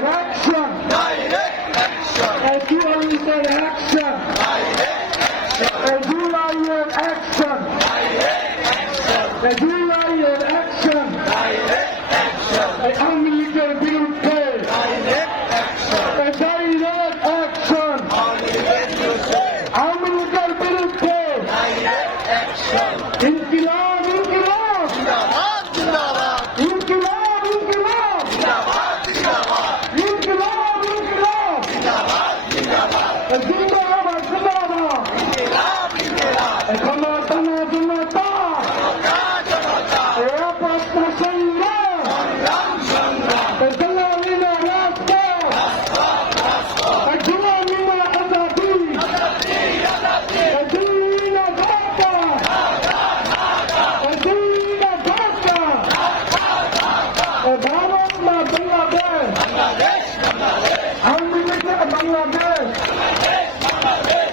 Action! Direct action! As you are, you are action! Direct action! As you are. Ajuda!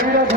Thank you.